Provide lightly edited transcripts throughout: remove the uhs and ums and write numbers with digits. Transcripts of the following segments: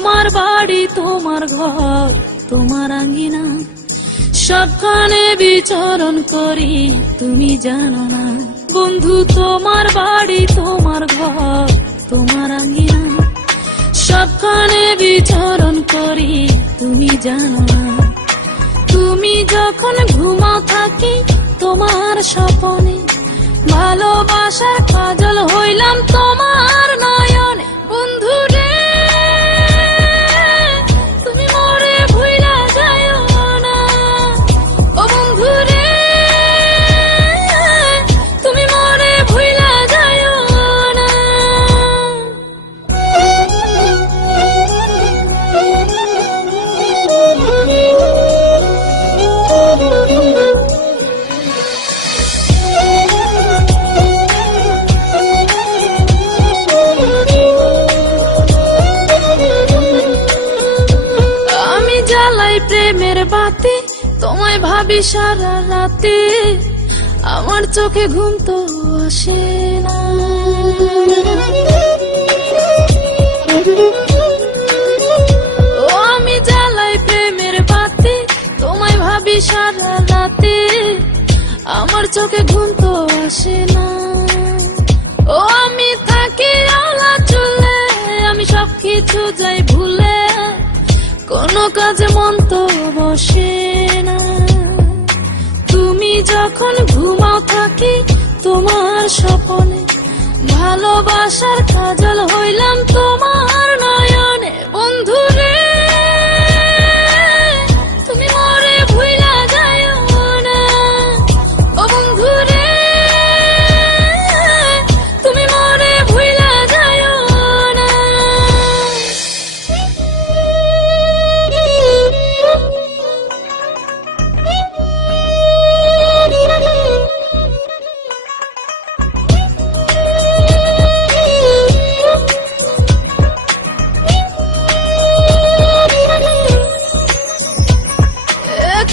তোমার বাড়ি তোমার ঘর তোমার আঙ্গিনা, সবখানে বিচরণ করি তুমি জানো না। বন্ধু তোমার বাড়ি তোমার ঘর তোমার আঙ্গিনা, সবখানে বিচরণ করি তুমি জানো না। তুমি যখন ঘুমাও থাকি তোমার স্বপনে, ভালোবাসার কাজল হইলাম তোমার নয়নে। বন্ধু রে তুমি মরে ভুইলা যাইও না, ও বন্ধু রে তুমি মরে ভুইলা যাইও না। প্রেমের বাতি তোমায় ভাবি সারা রাতে, আমার চোখে ঘুম তো আসে না। ও আমি জ্বালাই প্রেমের বাতি তোমায় ভাবি সারা রাতে, আমার চোখে ঘুম তো আসে না। ও আমি থাকি আওলা চুলে, আমি সবকিছু যাই ভুলে, কোনো কাজে মন তো বসে না। তুমি যখন ঘুমাও থাকি তোমার স্বপনে, ভালোবাসার কাজল হইলাম তোমার নয়নে। বন্ধু রে তুমি মরে ভুইলা যাইও না, ও বন্ধু রে তুমি মরে ভুইলা যাইও না।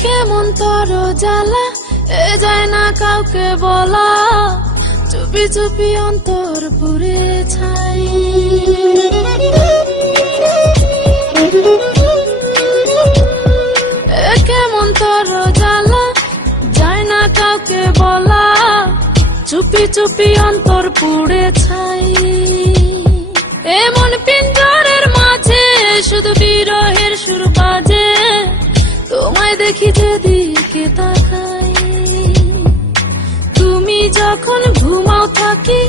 কেমন তর জ্বালা এ যায় না কাউকে বলা, চুপি চুপি অন্তর পুড়ে ছাই। কেমন তর জ্বালা যায় না কাউকে বলা, চুপি চুপি অন্তর পুড়ে ছাই। এমন পিঞ্জরের মাঝে শুধু বিরহের সুর বাজে, তোমায় দেখি যেদিকে তাকাই। তুমি যখন ঘুমাও থাকি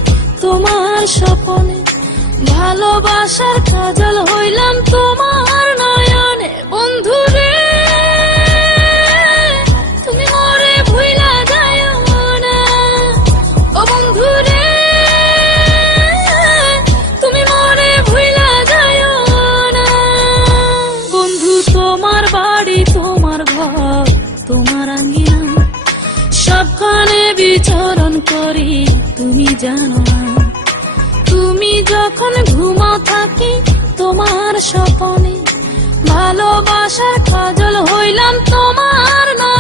তোমার স্বপনে, ভালোবাসার কাজল হইলাম তোমার নয়নে। বন্ধু রে তুমি মরে ভুইলা যাইও না, ও বন্ধু রে তুমি মরে ভুইলা যাইও না। বন্ধু তোমার বাড়ি তোমার ঘর তোমার আঙ্গিনা, সবখানে বিচরণ করি তুমি জানো না। তুমি যখন ঘুমাও থাকি তোমার স্বপনে, ভালোবাসার কাজল হইলাম তোমার না।